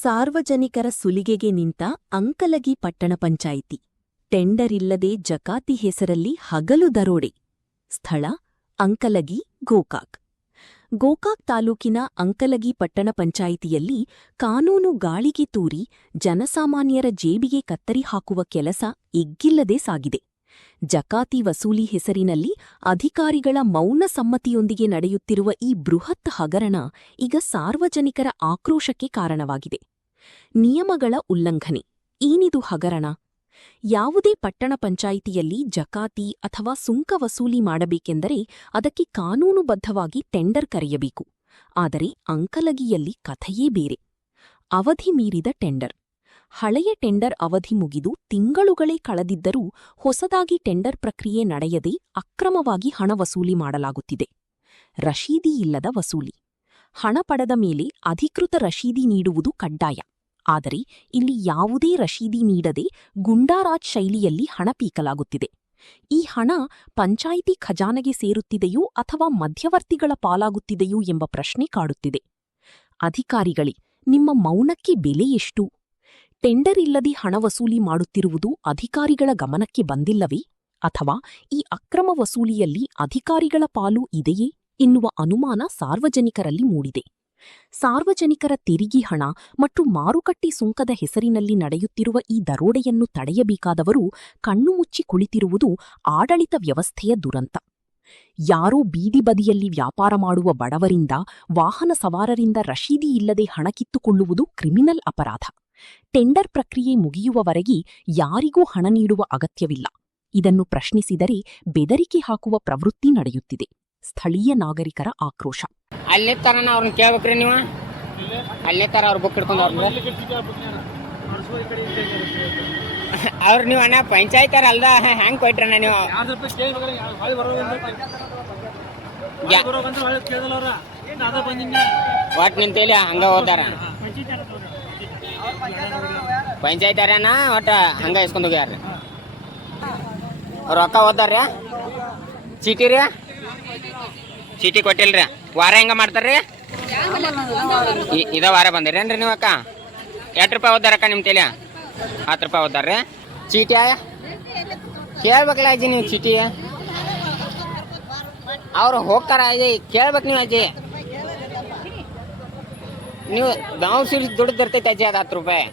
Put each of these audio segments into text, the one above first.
ಸಾರ್ವಜನಿಕರ ಸುಲಿಗೆಗೆ ನಿಂತ ಅಂಕಲಗಿ ಪಟ್ಟಣ ಪಂಚಾಯಿತಿ ಟೆಂಡರಿಲ್ಲದೆ ಜಕಾತಿ ಹೆಸರಲ್ಲಿ ಹಗಲು ದರೋಡೆ. ಸ್ಥಳ ಅಂಕಲಗಿ, ಗೋಕಾಕ್. ಗೋಕಾಕ್ ತಾಲೂಕಿನ ಅಂಕಲಗಿ ಪಟ್ಟಣ ಪಂಚಾಯಿತಿಯಲ್ಲಿ ಕಾನೂನು ಗಾಳಿಗೆ ತೂರಿ ಜನಸಾಮಾನ್ಯರ ಜೇಬಿಗೆ ಕತ್ತರಿ ಹಾಕುವ ಕೆಲಸ ಎಗ್ಗಿಲ್ಲದೆ ಸಾಗಿದೆ. ಜಕಾತಿ ವಸೂಲಿ ಹೆಸರಿನಲ್ಲಿ ಅಧಿಕಾರಿಗಳ ಮೌನ ಸಮ್ಮತಿಯೊಂದಿಗೆ ನಡೆಯುತ್ತಿರುವ ಈ ಬೃಹತ್ ಹಗರಣ ಈಗ ಸಾರ್ವಜನಿಕರ ಆಕ್ರೋಶಕ್ಕೆ ಕಾರಣವಾಗಿದೆ. ನಿಯಮಗಳ ಉಲ್ಲಂಘನೆ. ಏನಿದು ಹಗರಣ? ಯಾವುದೇ ಪಟ್ಟಣ ಪಂಚಾಯಿತಿಯಲ್ಲಿ ಜಕಾತಿ ಅಥವಾ ಸುಂಕ ವಸೂಲಿ ಮಾಡಬೇಕೆಂದರೆ ಅದಕ್ಕೆ ಕಾನೂನುಬದ್ಧವಾಗಿ ಟೆಂಡರ್ ಕರೆಯಬೇಕು. ಆದರೆ ಅಂಕಲಗಿಯಲ್ಲಿ ಕಥೆಯೇ ಬೇರೆ. ಅವಧಿ ಮೀರಿದ ಟೆಂಡರ್. ಹಳೆಯ ಟೆಂಡರ್ ಅವಧಿ ಮುಗಿದು ತಿಂಗಳುಗಳೇ ಕಳೆದಿದ್ದರೂ ಹೊಸದಾಗಿ ಟೆಂಡರ್ ಪ್ರಕ್ರಿಯೆ ನಡೆಯದೆ ಅಕ್ರಮವಾಗಿ ಹಣ ವಸೂಲಿ ಮಾಡಲಾಗುತ್ತಿದೆ. ರಶೀದಿ ಇಲ್ಲದ ವಸೂಲಿ. ಹಣ ಪಡೆದ ಮೇಲೆ ಅಧಿಕೃತ ರಶೀದಿ ನೀಡುವುದು ಕಡ್ಡಾಯ. ಆದರೆ ಇಲ್ಲಿ ಯಾವುದೇ ರಶೀದಿ ನೀಡದೆ ಗುಂಡಾರಾಜ್ ಶೈಲಿಯಲ್ಲಿ ಹಣ ಪೀಕಲಾಗುತ್ತಿದೆ. ಈ ಹಣ ಪಂಚಾಯಿತಿ ಖಜಾನೆಗೆ ಸೇರುತ್ತಿದೆಯೋ ಅಥವಾ ಮಧ್ಯವರ್ತಿಗಳ ಪಾಲಾಗುತ್ತಿದೆಯೋ ಎಂಬ ಪ್ರಶ್ನೆ ಕಾಡುತ್ತಿದೆ. ಅಧಿಕಾರಿಗಳೇ, ನಿಮ್ಮ ಮೌನಕ್ಕೆ ಬೆಲೆ ಎಷ್ಟು? ಟೆಂಡರ್ ಇಲ್ಲದೆ ಹಣ ವಸೂಲಿ ಮಾಡುತ್ತಿರುವುದು ಅಧಿಕಾರಿಗಳ ಗಮನಕ್ಕೆ ಬಂದಿಲ್ಲವೇ? ಅಥವಾ ಈ ಅಕ್ರಮ ವಸೂಲಿಯಲ್ಲಿ ಅಧಿಕಾರಿಗಳ ಪಾಲು ಇದೆಯೇ ಎನ್ನುವ ಅನುಮಾನ ಸಾರ್ವಜನಿಕರಲ್ಲಿ ಮೂಡಿದೆ. ಸಾರ್ವಜನಿಕರ ತೆರಿಗೆ ಹಣ ಮತ್ತು ಮಾರುಕಟ್ಟೆ ಸುಂಕದ ಹೆಸರಿನಲ್ಲಿ ನಡೆಯುತ್ತಿರುವ ಈ ದರೋಡೆಯನ್ನು ತಡೆಯಬೇಕಾದವರು ಕಣ್ಣು ಮುಚ್ಚಿ ಕುಳಿತಿರುವುದು ಆಡಳಿತ ವ್ಯವಸ್ಥೆಯ ದುರಂತ. ಯಾರೋ ಬೀದಿ ಬದಿಯಲ್ಲಿ ವ್ಯಾಪಾರ ಮಾಡುವ ಬಡವರಿಂದ, ವಾಹನ ಸವಾರರಿಂದ ರಶೀದಿ ಇಲ್ಲದೆ ಹಣ ಕಿತ್ತುಕೊಳ್ಳುವುದು ಕ್ರಿಮಿನಲ್ ಅಪರಾಧ. ಟೆಂಡರ್ ಪ್ರಕ್ರಿಯೆ ಮುಗಿಯುವವರೆಗೆ ಯಾರಿಗೂ ಹಣ ನೀಡುವ ಅಗತ್ಯವಿಲ್ಲ. ಇದನ್ನು ಪ್ರಶ್ನಿಸಿದರೆ ಬೆದರಿಕೆ ಹಾಕುವ ಪ್ರವೃತ್ತಿ ನಡೆಯುತ್ತಿದೆ. ಸ್ಥಳೀಯ ನಾಗರಿಕರ ಆಕ್ರೋಶ. ಅಲ್ಲೇ ತರನ ಅವ್ರನ್ನ ಕೇಳ್ಬೇಕ್ರಿ ನೀವು. ಅಲ್ಲೇ ತರ ಅವ್ರ ಬುಕ್ ಹಿಡ್ಕೊಂಡು ಅವ್ರು ನೀವು ಅಣ್ಣ ಪಂಚಾಯತರ ಅಲ್ದ ಹ್ಯಾಂಗ್ ಕೊಟ್ರಣ್ಣ ನೀವು? ಒಟ್ಟು ನಿಂತೇಲಿ ಹಂಗ ಹೋದಾರ ಪಂಚಾಯತಾರನ ಒಟ್ಟ ಹಂಗ ಇಸ್ಕೊಂಡು ಹೋಗ್ಯಾರ. ರೊಕ್ಕ ಹೋದಾರ್ರಿ? ಚೀಟಿ ರೀ? ಚೀಟಿ ಕೊಟ್ಟಿಲ್ರಿ? ವಾರ ಹೆಂಗ ಮಾಡ್ತಾರ್ರಿ? ಇದ ವಾರ ಬಂದಿರೇನ್ರಿ ನೀವು ಅಕ್ಕ? ಎಷ್ಟು ರೂಪಾಯಿ ಹೋದಾರಕ್ಕ ನಿಮ್ಮ ತಲೆ? 10 ರೂಪಾಯಿ ಹೋದಾರ್ರಿ? ಚೀಟಿ ಕೇಳ್ಬೇಕಲ್ಲ ಅಜ್ಜಿ ನೀವು. ಚೀಟಿ ಅವ್ರು ಹೋಗ್ತಾರ ಅಜ್ಜಿ, ಕೇಳ್ಬೇಕು ನೀವು ಅಜ್ಜಿ. ನೀವು ನಾವು ಸಿರಿ ದುಡ್ಡು ಇರ್ತೈತೆ ಅಜ್ಜಿ. ಅದು 10 ರೂಪಾಯಿ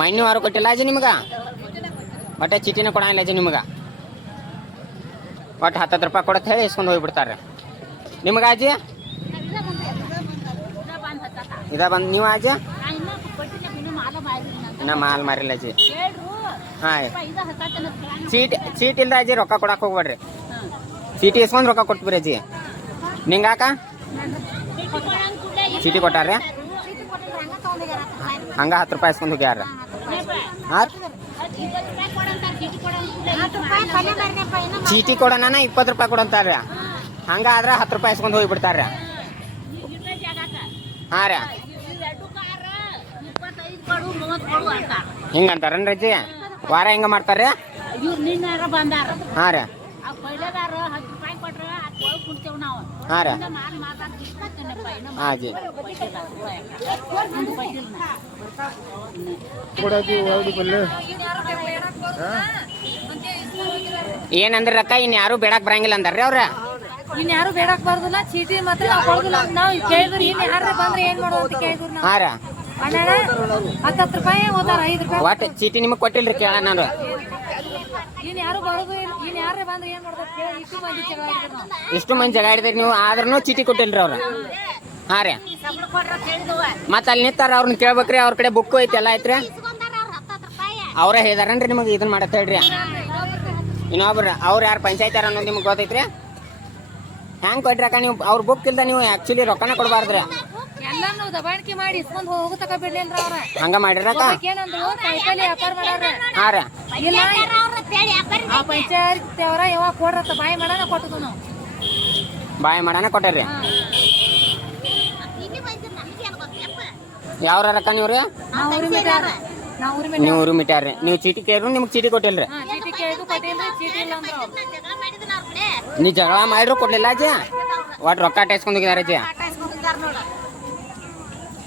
ಮೈನು ವಾರ ಕೊಟ್ಟಿಲ್ಲ ಅಜ್ಜಿ ನಿಮ್ಗೆ? ಒಟ್ಟೆ ಚೀಟಿನ ಕೊಡಂಗಿಲ್ಲ ಅಜ್ಜಿ ನಿಮ್ಗೆ. ಒಟ್ಟು 10 ರೂಪಾಯಿ ಕೊಡತ್ತೆ ಹೇಳಿ ಇಸ್ಕೊಂಡು ಹೋಗ್ಬಿಡ್ತಾರೆ ನಿಮ್ಗೆ ಅಜ್ಜಿ. ಇದ ಬಂದು ನೀವು ಅಜ್ಜಿ ಇನ್ನ ಮಾಲ್ ಮಾರಿಲ್ಲ ಅಜ್ಜಿ. ಹಾಂ, ಚೀಟಿ ಇಲ್ದ ಅಜ್ಜಿ ರೊಕ್ಕ ಕೊಡಕ್ಕೆ ಹೋಗ್ಬೇಡ್ರಿ. ಚೀಟಿ ಇಸ್ಕೊಂಡು ರೊಕ್ಕ ಕೊಟ್ಬಿರಿ ಅಜ್ಜಿ. ನಿಂಗಾಕ ಚೀಟಿ ಕೊಟ್ಟಾರ್ರಿ? ಹಂಗ 10 ರೂಪಾಯಿ ಇಸ್ಕೊಂಡು ಹೋಗ್ಯಾರ. ಚೀಟಿ ಕೊಡೋಣ 20 ರೂಪಾಯಿ ಕೊಡಂತಾರ್ರಿ. ಹಂಗ ಆದ್ರೆ 10 ರೂಪಾಯಿ ಇಸ್ಕೊಂಡು ಹೋಗಿಬಿಡ್ತಾರ್ರಿ. ಹಾಂ ರೀ, ಹಿಂಗಂತಾರನ್ರಿ ಅಜ್ಜಿ? ವಾರ ಹೆಂಗ ಮಾಡ್ತಾರ್ರಿ? ಹಾಂ ರೀ, ಹಾಂ ರೀ, ಹಾಂ ಅಜ್ಜಿ. ಏನಂದ್ರಿ ರೊಕ್ಕ ಇನ್ ಯಾರು ಬೇಡಕ್ ಬರಂಗಿಲ್ಲ ಅಂದಾರ್ರಿ ಅವ್ರ? ಇನ್ ಯಾರು ಬೇಡಕ್ ಬಾರ್ದಿಲ್ಲ. ಚೀಟಿ ಮಾತ್ರ ನಾವು ಕೇಳಿದ್ರು ಇನ್ ಯಾರು ಬಂದ್ರೆ ಏನ್ ಮಾಡೋದು ಕೇಳಿದ್ರು. ಹಾಂ ರೀ, 10 ರೂಪಾಯಿ ಹೋದಾರ 5 ರೂಪಾಯಿ. ಒಟ್ಟು ಚೀಟಿ ನಿಮಗೆ ಕೊಟ್ಟಿಲ್ರಿ? ಕೇಳ ನಾನು ಇನ್ ಯಾರು ಬರೋದು ಇನ್ ಯಾರೇ ಬಂದ್ರೆ ಏನ್ ಮಾಡೋದು ಕೇಳಿ ಇಷ್ಟು ಮಂದಿ ಜಗ ಹಿಡಿದ್ರಿ ನೀವು, ಆದ್ರೂ ಚೀಟಿ ಕೊಟ್ಟಿಲ್ರಿ ಅವ್ರ? ಹಾಂ ರೀ, ಮತ್ತೆ ಅಲ್ಲಿ ನಿಂತಾರ ಅವ್ರನ್ನ ಕೇಳ್ಬೇಕ್ರಿ. ಅವ್ರ ಕಡೆ ಬುಕ್ಕು ಐತಿ, ಎಲ್ಲ ಐತ್ರಿ. ಅವರೇ ಹೇಳಿದಾರನ್ರಿ ನಿಮಗೆ ಇದನ್ನ ಮಾಡತ್ತ ಹೇಳ್ರಿ? ಇನ್ನೊಬ್ರು ಅವ್ರು ಯಾರು ಪಂಚಾಯತಾರ ಅನ್ನೋದು ನಿಮ್ಗೆ ಗೊತ್ತೈತ್ರಿ? ಹ್ಯಾಂಗೆ ಕೊಟ್ರಕ್ಕ ನೀವು? ಅವ್ರ ಬುಕ್ ಇಲ್ದ ನೀವು ಆ್ಯಕ್ಚುಲಿ ರೊಕ್ಕನ ಕೊಡಬಾರ್ದ್ರಿ. ಎಲ್ಲಾನು ದಬಾಣಿಕೆ ಮಾಡಿ ಇಸ್ಕೊಂಡು ಹೋಗತಕ ಬಿಡ್ಲಿಲ್ಲ ಅವ್ರ. ಹಂಗ ಮಾಡಿರಕ್ಕ? ಏನಂದ್ರು ಕೈಕಲಿ ವ್ಯಾಪಾರ ಮಾಡ್ಯಾರ. ಹಾಂ ರೀ, ಇಲ್ಲ ಆ ಪಂಚಾಯತ್ ಅವರ ಯಾವಾಗ ಕೊಡ್ರತ್ತ ಬಾಯಿ ಮಾಡೋಣ ಕೊಟ್ಟದು ನಾವು. ಬಾಯಿ ಮಾಡೋಣ ಕೊಟ್ಟಾರ್ರಿ. ಯಾವ್ರ ರೊಕ್ಕ ನೀವು ರೀ? ನೀವು ಊರು ಮಿಟ್ಯಾರ್ರಿ. ನೀವು ಚೀಟಿ ಕೇಳಿದ್ರು ನಿಮ್ಗೆ ಚೀಟಿ ಕೊಟ್ಟಿಲ್ರಿ? ನೀ ಜಗಳ ಮಾಡಿದ್ರು ಕೊಡ್ಲಿಲ್ಲ ಅಜ್ಜಿ? ಒಟ್ಟು ರೊಕ್ಕ ಟೈಸ್ಕೊಂಡು ಹೋಗಿದಾರ ಅಜ್ಜಿ?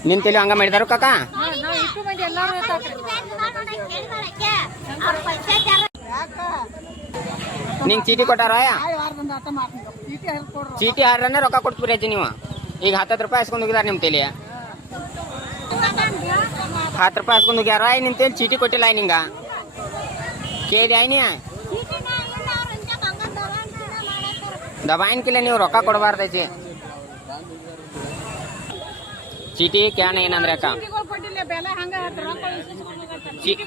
ನಿನ್ ತಲೆ ಹಂಗ ಮಾಡಿದಾರು ಕಾಕ? ನಾವ್ ಇಷ್ಟು ಮಂದಿ ಎಲ್ಲಾರು ಹೇಳ್ತಾಕ್ರಿ. ನಿಂಗೆ ಚೀಟಿ ಕೊಟ್ಟಾರ? ಚೀಟಿ ಹಾಡ್ರನ್ನ ರೊಕ್ಕ ಕೊಟ್ಬಿರಿ ಅಜ್ಜಿ ನೀವು. ಈಗ 10 ರೂಪಾಯಿ ಹಾಸ್ಕೊಂಡು ಹೋಗಿದಾರ ನಿಮ್ಮ ತಲೆ. 10 ರೂಪಾಯಿ ಹಾಸ್ಕೊಂಡು ಹೋಗ್ಯಾರ. ನಿಮ್ಮ ತಲೆ ಚೀಟಿ ಕೊಟ್ಟಿಲ್ಲ ನಿಂಗ ಕೇಳಿ ಆಯ್ನಿ ದಬಾಯಿನ್ಕಿಲ್ಲ ನೀವು ರೊಕ್ಕ ಕೊಡಬಾರ್ದಜ್ಜಿ. ಚೀಟಿ ಕ್ಯಾಣ ಏನಂದ್ರೆ ಅಕ್ಕ?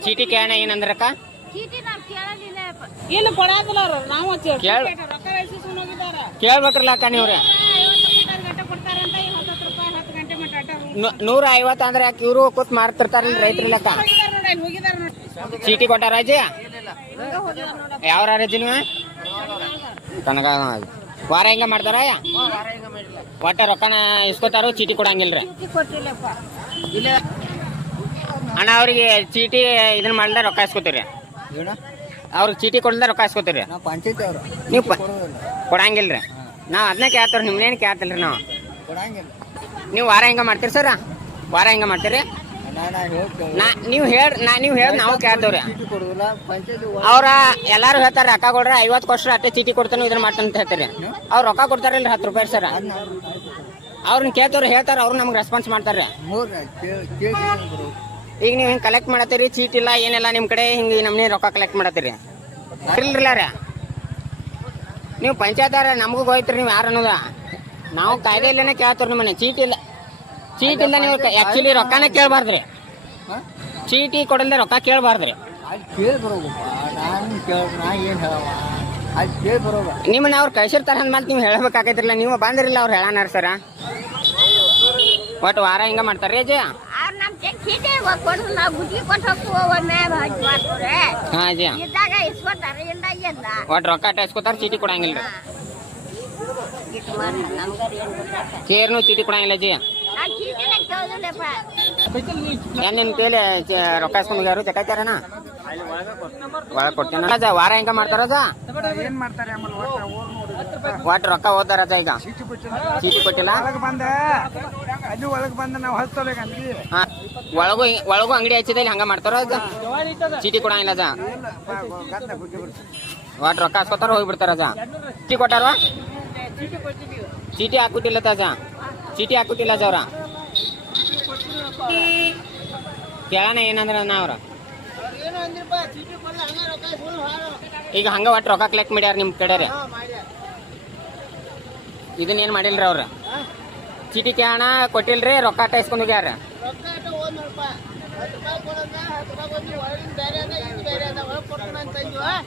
ಚೀಟಿ ಕ್ಯಾಣ ಏನಂದ್ರೆ ಅಕ್ಕ? ಕೇಳ್ಬೇಕ್ರಲ್ಲ ಅಕ್ಕ ನೀವ್ರೆ. 150 ಅಂದ್ರೆ ಯಾಕೆ ಇವರು ಕೂತ್ ಮಾರ್ತಿರ್ತಾರಲ್ಲ ರೈತರಿಲ್ಲ ಅಕ್ಕ? ಚೀಟಿ ಕೊಟ್ಟಾರ ಅಜ್ಜಿ? ಯಾವ ಅಜ್ಜಿ ನೀವು? ಕನಕ ವಾರ ಹಿಂಗ ಮಾಡ್ತಾರ? ಒಟ್ಟ ರೊಕ್ಕನ ಇಸ್ಕೋತಾರ, ಚೀಟಿ ಕೊಡಂಗಿಲ್ರಿ ಅಣ್ಣ. ಅವ್ರಿಗೆ ಚೀಟಿ ಇದನ್ನ ಮಾಡ್ದ ರೊಕ್ಕ ಇಸ್ಕೋತೀರಿ? ಅವ್ರಿಗೆ ಚೀಟಿ ಕೊಡ್ದ ರೊಕ್ಕ ಇಸ್ಕೋತೀರಿ ನೀವು? ಕೊಡಂಗಿಲ್ರಿ. ನಾವ್ ಅದನ್ನ ಕೇಳ್ತಾರ, ನಿಮ್ನೇನು ಕೇಳ್ತಿಲ್ರಿ ನಾವು. ನೀವು ವಾರ ಹಿಂಗ ಮಾಡ್ತೀರಿ ಸರ್? ವಾರ ಹಿಂಗ ಮಾಡ್ತೀರಿ? ನೀವು ಹೇಳಿ ನಾವು ಕೇಳ್ತೇವ್ರಿ. ಅವ್ರ ಎಲ್ಲಾರು ಹೇಳ್ತಾರ ರೊಕ್ಕ ಕೊಡ್ರಿ, 50 ಕೊಡ್ರಿ ಅಷ್ಟೇ ಚೀಟಿ ಕೊಡ್ತಾನೆ ಇದನ್ನ ಮಾಡ್ತಾನೆ ಅಂತ ಹೇಳ್ತಾರೆ. ಅವ್ರು ರೊಕ್ಕ ಕೊಡ್ತಾರಲ್ರಿ 10 ರೂಪಾಯಿ ಸರ್? ಅವ್ರನ್ನ ಕೇಳ್ತವ್ರು ಹೇಳ್ತಾರ, ಅವ್ರು ನಮ್ಗೆ ರೆಸ್ಪಾನ್ಸ್ ಮಾಡ್ತಾರೆ. ಈಗ ನೀವು ಹಿಂಗೆ ಕಲೆಕ್ಟ್ ಮಾಡತ್ತೀರಿ, ಚೀಟಿ ಇಲ್ಲ ಏನಿಲ್ಲ ನಿಮ್ಮ ಕಡೆ, ಹಿಂಗೆ ನಮ್ನಿ ರೊಕ್ಕ ಕಲೆಕ್ಟ್ ಮಾಡತ್ತೀರಿ ಇಲ್ರಿಲ್ಲ ರೀ? ನೀವು ಪಂಚಾಯತಾರ ನಮಗೂ ಹೋಯ್ತ್ರಿ ನೀವು ಯಾರು ಅನ್ನೋದ? ನಾವು ಕಾಯ್ದೆ ಇಲ್ಲೇ ಕೇಳ್ತವ್ರಿ ನಿಮ್ಮನೆ. ಚೀಟಿ ಇಲ್ಲ ನೀವು ಆ್ಯಕ್ಚುಲಿ ರೊಕ್ಕನೇ ಕೇಳಬಾರ್ದ್ರಿ. ಚೀಟಿ ಕೊಡಲ್ದೆ ರೊಕ್ಕ ಕೇಳಬಾರ್ದ್ರಿ. ನಿಮ್ಮನ್ನ ಅವ್ರು ಕಳ್ಸಿರ್ತಾರ ಅಂದ್ಮೇಲೆ ನೀವು ಹೇಳಬೇಕಾಗೈತಿರಲ್ಲ, ನೀವು ಬಂದಿರಲಿಲ್ಲ ಅವ್ರು ಹೇಳಾನಾರ ಸರ. ಒಟ್ಟು ವಾರ ಹಿಂಗ ಮಾಡ್ತಾರ್ರಿ ಅಜ್ಜಿ? ಹಾ ಅಜ್ಜಿ. ಒಟ್ಟು ರೊಕ್ಕ ಇಸ್ಕೋತಾರ, ಚೀಟಿ ಕೊಡಂಗಿಲ್ರಿ. ಚೇರ್ನು ಚೀಟಿ ಕೊಡಂಗಿಲ್ಲ ಅಜ್ಜಿ? ನಿಮ್ ತೇಲಿ ರೊಕ್ಕ ಇಸ್ಕೊಂಡು ಹೋಗ್ಯಾರು ಚಕಾಯ್ತಾರನ? ಒಳಗೆ ಕೊಡ್ತೀನಿ ಅಜ್ಜ. ವಾರ ಹೆಂಗ ಮಾಡ್ತಾರ ಅಜ್ಜ? ಒಟ್ಟು ರೊಕ್ಕ ಓದ್ತಾರ ಅಜ್ಜ? ಈಗ ಚೀಟಿ ಕೊಟ್ಟಿಲ್ಲ? ಒಳಗೂ ಅಂಗಡಿ ಹಚ್ಚಿದಲ್ಲಿ ಹಂಗ ಮಾಡ್ತಾರ ಅಜ್ಜ? ಚೀಟಿ ಕೊಡಂಗಿಲ್ಲ ಅಜ್ಜ? ಒಟ್ಟು ರೊಕ್ಕ ಇಸ್ಕೋತಾರ ಹೋಗ್ಬಿಡ್ತಾರ ಅಜ್ಜ? ಚೀಟಿ ಕೊಟ್ಟಾರ? ಚೀಟಿ ಹಾಕ್ಬಿಟ್ಟಿಲ್ಲ ಅಜ್ಜ? ಚೀಟಿ ಹಾಕ್ಬಿಟ್ಟಿಲ್ಲ ಅಜ್ಜ ಅವ್ರ? ಕೇಳೋಣ ಏನಂದ್ರ ಅವ್ರ ಈಗ ಹಂಗ ಒಟ್ಟು ರೊಕ್ಕ ಕಲೆಕ್ಟ್ ಮಾಡ್ಯಾರ ನಿಮ್ ಕಡೆ ರೀ? ಇದನ್ನೇನ್ ಮಾಡಿಲ್ರಿ ಅವ್ರ? ಚೀಟಿ ಕೇಳೋಣ ಕೊಟ್ಟಿಲ್ರಿ, ರೊಕ್ಕ ಅಟ್ಟ ಇಸ್ಕೊಂಡು ಹೋಗ್ಯಾರ.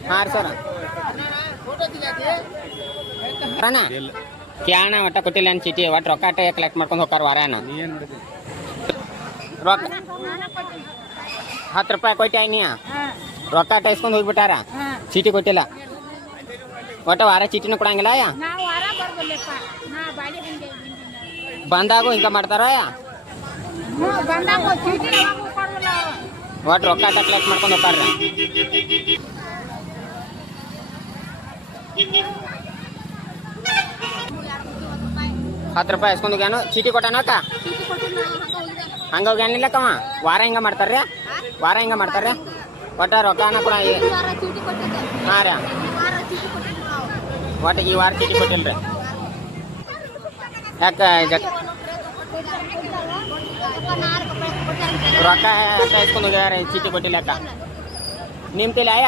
ಹಾ ರೀ ಸರ್. ಕೇಳೋಣ ಒಟ್ಟ ಕೊಟ್ಟಿಲ್ಲ ಅನ್ ಚೀಟಿ, ಒಟ್ಟು ರೊಕ್ಕ ಅಟ್ಟ ಕಲೆಕ್ಟ್ ಮಾಡ್ಕೊಂಡು ಹೋಗ್ತಾರ ವಾರಾನ. ರೊಕ್ಕ 10 ರೂಪಾಯಿ ಕೊಟ್ಟಿ ನೀ ರೊಕ್ಕ ಅಟ್ಟ ಇಸ್ಕೊಂಡು ಹೋಗ್ಬಿಟ್ಟಾರ, ಚೀಟಿ ಕೊಟ್ಟಿಲ್ಲ. ಒಟ್ಟ ವಾರ ಚೀಟಿನ ಕೊಡಂಗಿಲ್ಲ? ಬಂದಾಗೂ ಹಿಂಗ ಮಾಡ್ತಾರ? ಒಟ್ಟು ರೊಕ್ಕ ಅಟ್ಟ ಕಲೆಕ್ಟ್ ಮಾಡ್ಕೊಂಡು ಹೋಗ್ತಾರ. 10 ರೂಪಾಯಿ ಇಸ್ಕೊಂಡು ಹೋಗ್ಯಾನು, ಚೀಟಿ ಕೊಟ್ಟಾನ ಅಕ್ಕ? ಹಂಗ ಹೋಗ್ಯಾನಿಲ್ಲ ಕಮ್ಮ. ವಾರ ಹಿಂಗ ಮಾಡ್ತಾರ್ರಿ? ವಾರ ಹಿಂಗ ಮಾಡ್ತಾರ್ರಿ? ಒಟ್ಟ ರೊಕ್ಕನ ಕೂಡ ಹಾಂ ರೀ. ಒಟ್ಟು ಈ ವಾರ ಚೀಟಿ ಕೊಟ್ಟಿಲ್ರಿ ಯಾಕ? ರೊಕ್ಕ ಅಟ್ಟ ಇಸ್ಕೊಂಡು ಹೋಗ್ಯಾರ, ಚೀಟಿ ಕೊಟ್ಟಿಲ್ಲ ಅಕ್ಕ? ನಿಮ್ಮ ತಲೆ ಆಯ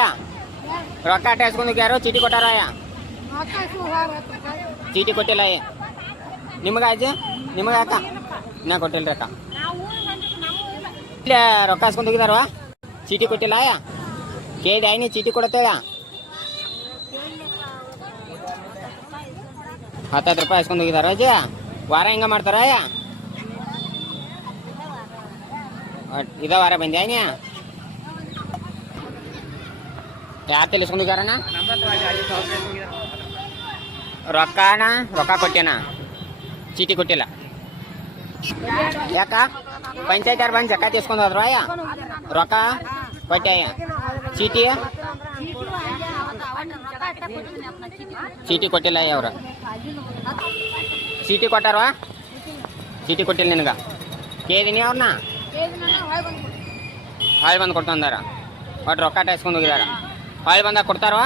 ರೊಕ್ಕ ಅಟ್ಟ ಇಸ್ಕೊಂಡು ಹೋಗ್ಯಾರೋ, ಚೀಟಿ ಕೊಟ್ಟಾರ? ಚೀಟಿ ಕೊಟ್ಟಿಲ್ಲ ನಿಮಗ ಅಜ್ಜಿ? ನಿಮಗ ಅಕ್ಕ? ನಾ ಕೊಟ್ಟಿಲ್ರಿ ಅಕ್ಕ. ಇಲ್ಲೇ ರೊಕ್ಕ ಇಸ್ಕೊಂಡು ಹೋಗಿದಾರ, ಚೀಟಿ ಕೊಟ್ಟಿಲ್ಲ? ಕೇಳಿದೆ ಆಯ್ನಿ ಚೀಟಿ ಕೊಡತ್ತೇಳ? 10 ರೂಪಾಯಿ ಇಸ್ಕೊಂಡು ಹೋಗಿದಾರ ಅಜ್ಜಿ? ವಾರ ಹಿಂಗ ಮಾಡ್ತಾರ? ಇದ ವಾರ ಬಂದೆ ಆಯ್ನಿ? ಯಾರ ತಲೆ ಇಸ್ಕೊಂಡು ಹೋಗ್ಯಾರಣ? ರೊಕ್ಕನ ರೊಕ್ಕ ಕೊಟ್ಟೇನ, ಚೀಟಿ ಕೊಟ್ಟಿಲ್ಲ ಯಾಕ? ಪಂಚಾಯತ್ ಯಾರು ಬಂದು ಜಕಾತಿ ಇಸ್ಕೊಂಡು ಹೋದ್ರು ರೊಕ್ಕ ಕೊಟ್ಟೆ, ಚೀಟಿ ಚೀಟಿ ಕೊಟ್ಟಿಲ್ಲ ಅವ್ರ? ಚೀಟಿ ಕೊಟ್ಟಾರ? ಚೀಟಿ ಕೊಟ್ಟಿಲ್ಲ ನಿನಗ? ಕೇಳಿದೀನಿ ಅವ್ರನ್ನ ಹೊಳ್ಳಿ ಬಂದು ಕೊಡ್ತಂದಾರ ಒಟ್ಟು ರೊಕ್ಕ ಟೈಸ್ಕೊಂಡು ಹೋಗಿದಾರ ಹೊಳ್ಳಿ ಬಂದಾಗ ಕೊಡ್ತಾರವ